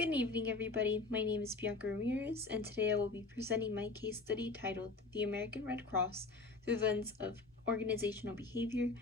Good evening, everybody. My name is Bianca Ramirez, and today I will be presenting my case study titled The American Red Cross Through the Lens of Organizational Behavior.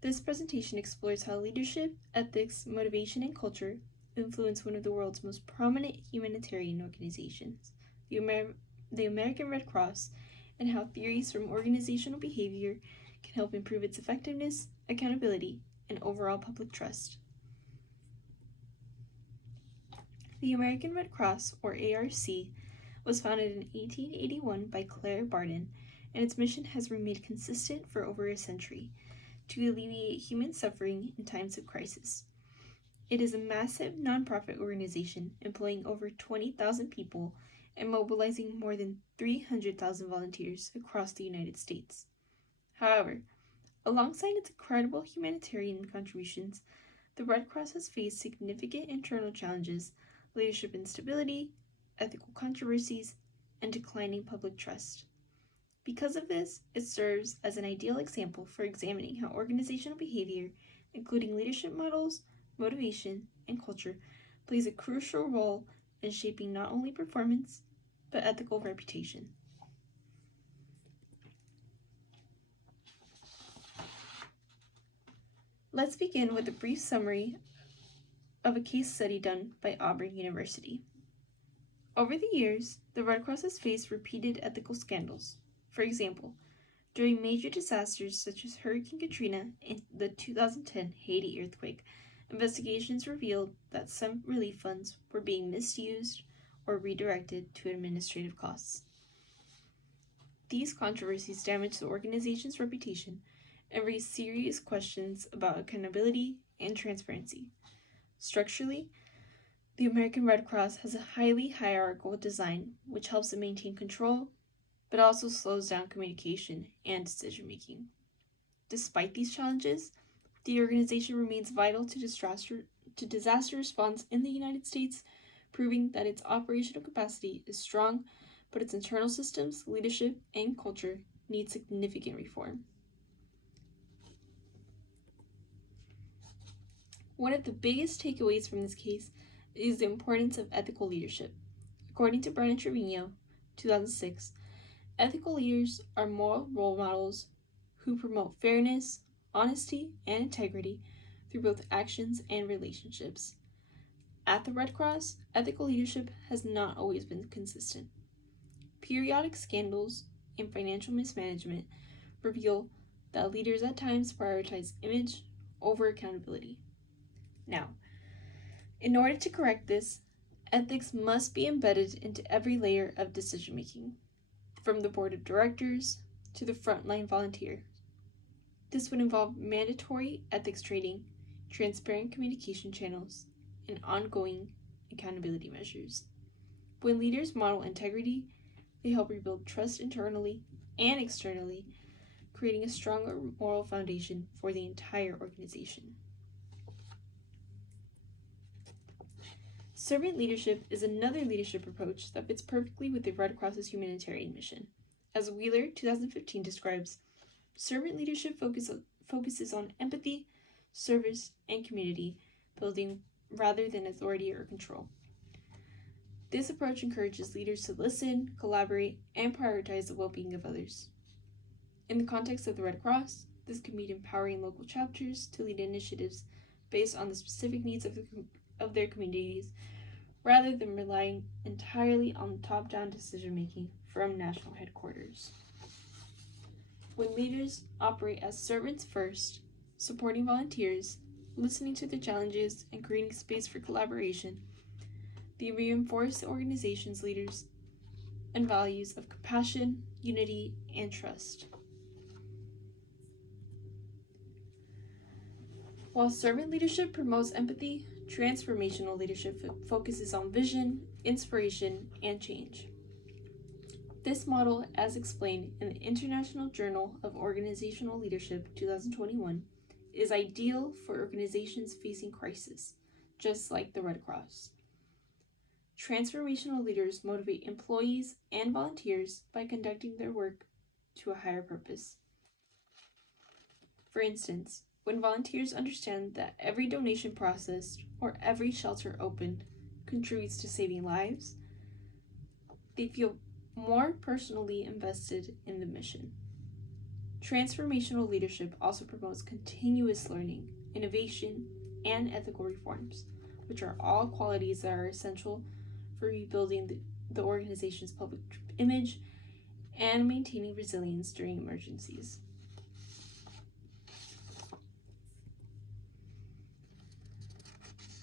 This presentation explores how leadership, ethics, motivation, and culture influence one of the world's most prominent humanitarian organizations, the American Red Cross, and how theories from organizational behavior can help improve its effectiveness, accountability, and overall public trust. The American Red Cross, or ARC, was founded in 1881 by Claire Barden, and its mission has remained consistent for over a century to alleviate human suffering in times of crisis. It is a massive nonprofit organization employing over 20,000 people and mobilizing more than 300,000 volunteers across the United States. However, alongside its incredible humanitarian contributions, the Red Cross has faced significant internal challenges, leadership instability, ethical controversies, and declining public trust. Because of this, it serves as an ideal example for examining how organizational behavior, including leadership models, motivation, and culture, plays a crucial role in shaping not only performance, but ethical reputation. Let's begin with a brief summary of a case study done by Auburn University. Over the years, the Red Cross has faced repeated ethical scandals. For example, during major disasters such as Hurricane Katrina and the 2010 Haiti earthquake, investigations revealed that some relief funds were being misused or redirected to administrative costs. These controversies damaged the organization's reputation and raised serious questions about accountability and transparency. Structurally, the American Red Cross has a highly hierarchical design which helps it maintain control, but also slows down communication and decision-making. Despite these challenges, the organization remains vital to disaster response in the United States, proving that its operational capacity is strong, but its internal systems, leadership, and culture need significant reform. One of the biggest takeaways from this case is the importance of ethical leadership. According to Brennan Trevino, 2006, ethical leaders are moral role models who promote fairness, honesty, and integrity through both actions and relationships. At the Red Cross, ethical leadership has not always been consistent. Periodic scandals and financial mismanagement reveal that leaders at times prioritize image over accountability. Now, in order to correct this, ethics must be embedded into every layer of decision-making, from the board of directors to the frontline volunteer. This would involve mandatory ethics training, transparent communication channels, and ongoing accountability measures. When leaders model integrity, they help rebuild trust internally and externally, creating a stronger moral foundation for the entire organization. Servant leadership is another leadership approach that fits perfectly with the Red Cross's humanitarian mission. As Wheeler, 2015, describes, servant leadership focuses on empathy, service, and community building rather than authority or control. This approach encourages leaders to listen, collaborate, and prioritize the well-being of others. In the context of the Red Cross, this can mean empowering local chapters to lead initiatives based on the specific needs of their communities, rather than relying entirely on top-down decision-making from national headquarters. When leaders operate as servants first, supporting volunteers, listening to their challenges, and creating space for collaboration, they reinforce the organization's leaders and values of compassion, unity, and trust. While servant leadership promotes empathy, transformational leadership focuses on vision, inspiration, and change. This model, as explained in the International Journal of Organizational Leadership 2021, is ideal for organizations facing crisis, just like the Red Cross. Transformational leaders motivate employees and volunteers by conducting their work to a higher purpose. For instance, when volunteers understand that every donation processed or every shelter opened contributes to saving lives, they feel more personally invested in the mission. Transformational leadership also promotes continuous learning, innovation, and ethical reforms, which are all qualities that are essential for rebuilding the organization's public image and maintaining resilience during emergencies.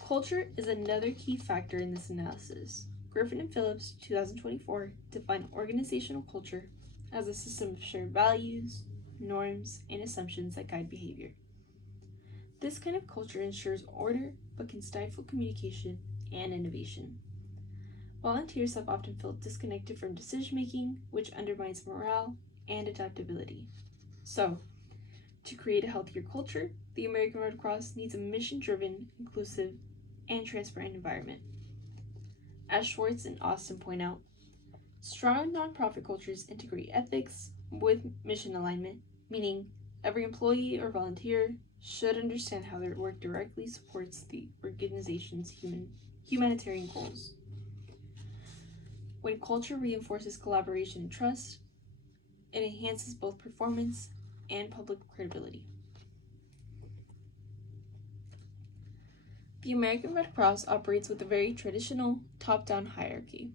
Culture is another key factor in this analysis. Griffin and Phillips, 2024, define organizational culture as a system of shared values, norms, and assumptions that guide behavior. This kind of culture ensures order but can stifle communication and innovation. Volunteers have often felt disconnected from decision-making, which undermines morale and adaptability. So, to create a healthier culture, the American Red Cross needs a mission-driven, inclusive, and transparent environment. As Schwartz and Austin point out, strong nonprofit cultures integrate ethics with mission alignment, meaning every employee or volunteer should understand how their work directly supports the organization's humanitarian goals. When culture reinforces collaboration and trust, it enhances both performance and public credibility. The American Red Cross operates with a very traditional top-down hierarchy.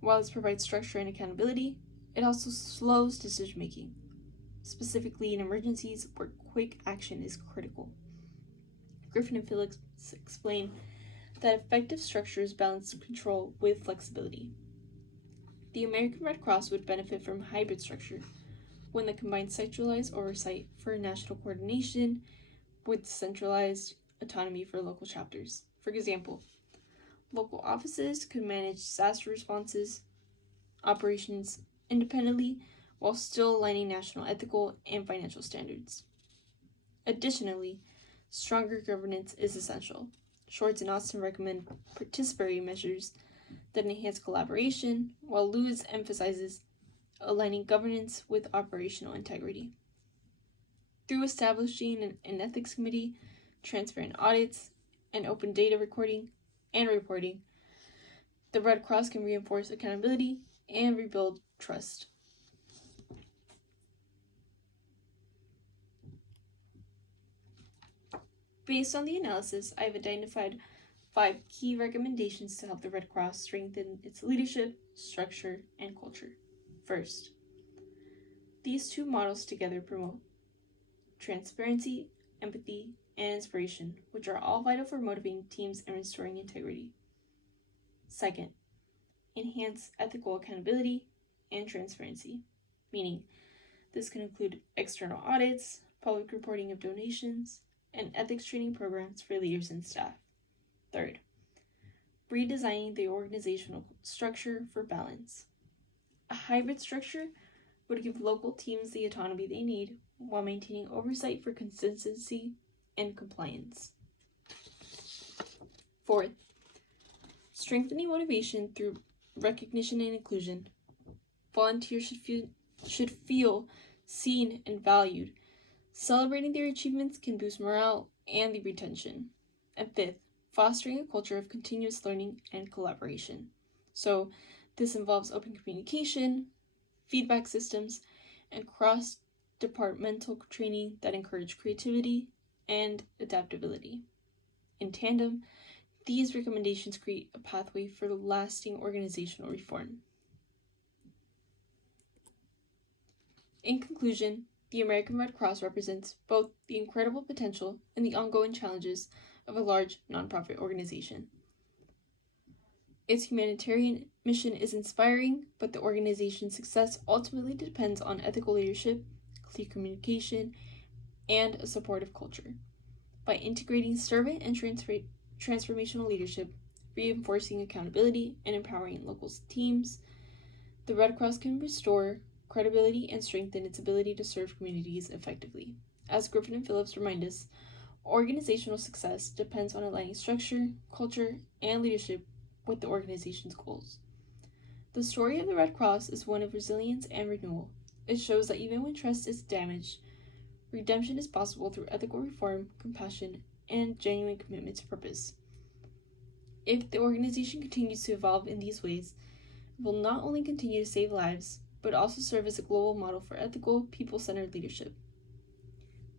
While this provides structure and accountability, it also slows decision-making, specifically in emergencies where quick action is critical. Griffin and Phillips explain that effective structures balance control with flexibility. The American Red Cross would benefit from a hybrid structure, one that combines centralized oversight for national coordination with centralized autonomy for local chapters. For example, local offices could manage disaster responses operations independently while still aligning national ethical and financial standards. Additionally, stronger governance is essential. Schwartz and Austin recommend participatory measures that enhance collaboration, while Lewis emphasizes aligning governance with operational integrity. Through establishing an ethics committee, transparent audits, and open data recording and reporting, the Red Cross can reinforce accountability and rebuild trust. Based on the analysis, I have identified 5 key recommendations to help the Red Cross strengthen its leadership, structure, and culture. First, these two models together promote transparency, empathy, and inspiration, which are all vital for motivating teams and restoring integrity. Second, enhance ethical accountability and transparency, meaning this can include external audits, public reporting of donations, and ethics training programs for leaders and staff. Third, redesigning the organizational structure for balance. A hybrid structure would give local teams the autonomy they need while maintaining oversight for consistency and compliance. Fourth, strengthening motivation through recognition and inclusion. Volunteers should feel seen and valued. Celebrating their achievements can boost morale and the retention. And fifth, fostering a culture of continuous learning and collaboration. So this involves open communication, feedback systems, and cross-departmental training that encourage creativity and adaptability. In tandem, these recommendations create a pathway for lasting organizational reform. In conclusion, the American Red Cross represents both the incredible potential and the ongoing challenges of a large nonprofit organization. Its humanitarian mission is inspiring, but the organization's success ultimately depends on ethical leadership, clear communication, and a supportive culture. By integrating servant and transformational leadership, reinforcing accountability, and empowering local teams, the Red Cross can restore credibility and strengthen its ability to serve communities effectively. As Griffin and Phillips remind us, organizational success depends on aligning structure, culture, and leadership with the organization's goals. The story of the Red Cross is one of resilience and renewal. It shows that even when trust is damaged, redemption is possible through ethical reform, compassion, and genuine commitment to purpose. If the organization continues to evolve in these ways, it will not only continue to save lives, but also serve as a global model for ethical, people-centered leadership.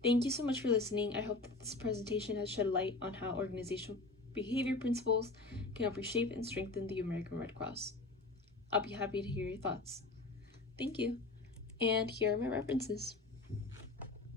Thank you so much for listening. I hope that this presentation has shed light on how organizational behavior principles can help reshape and strengthen the American Red Cross. I'll be happy to hear your thoughts. Thank you. And here are my references.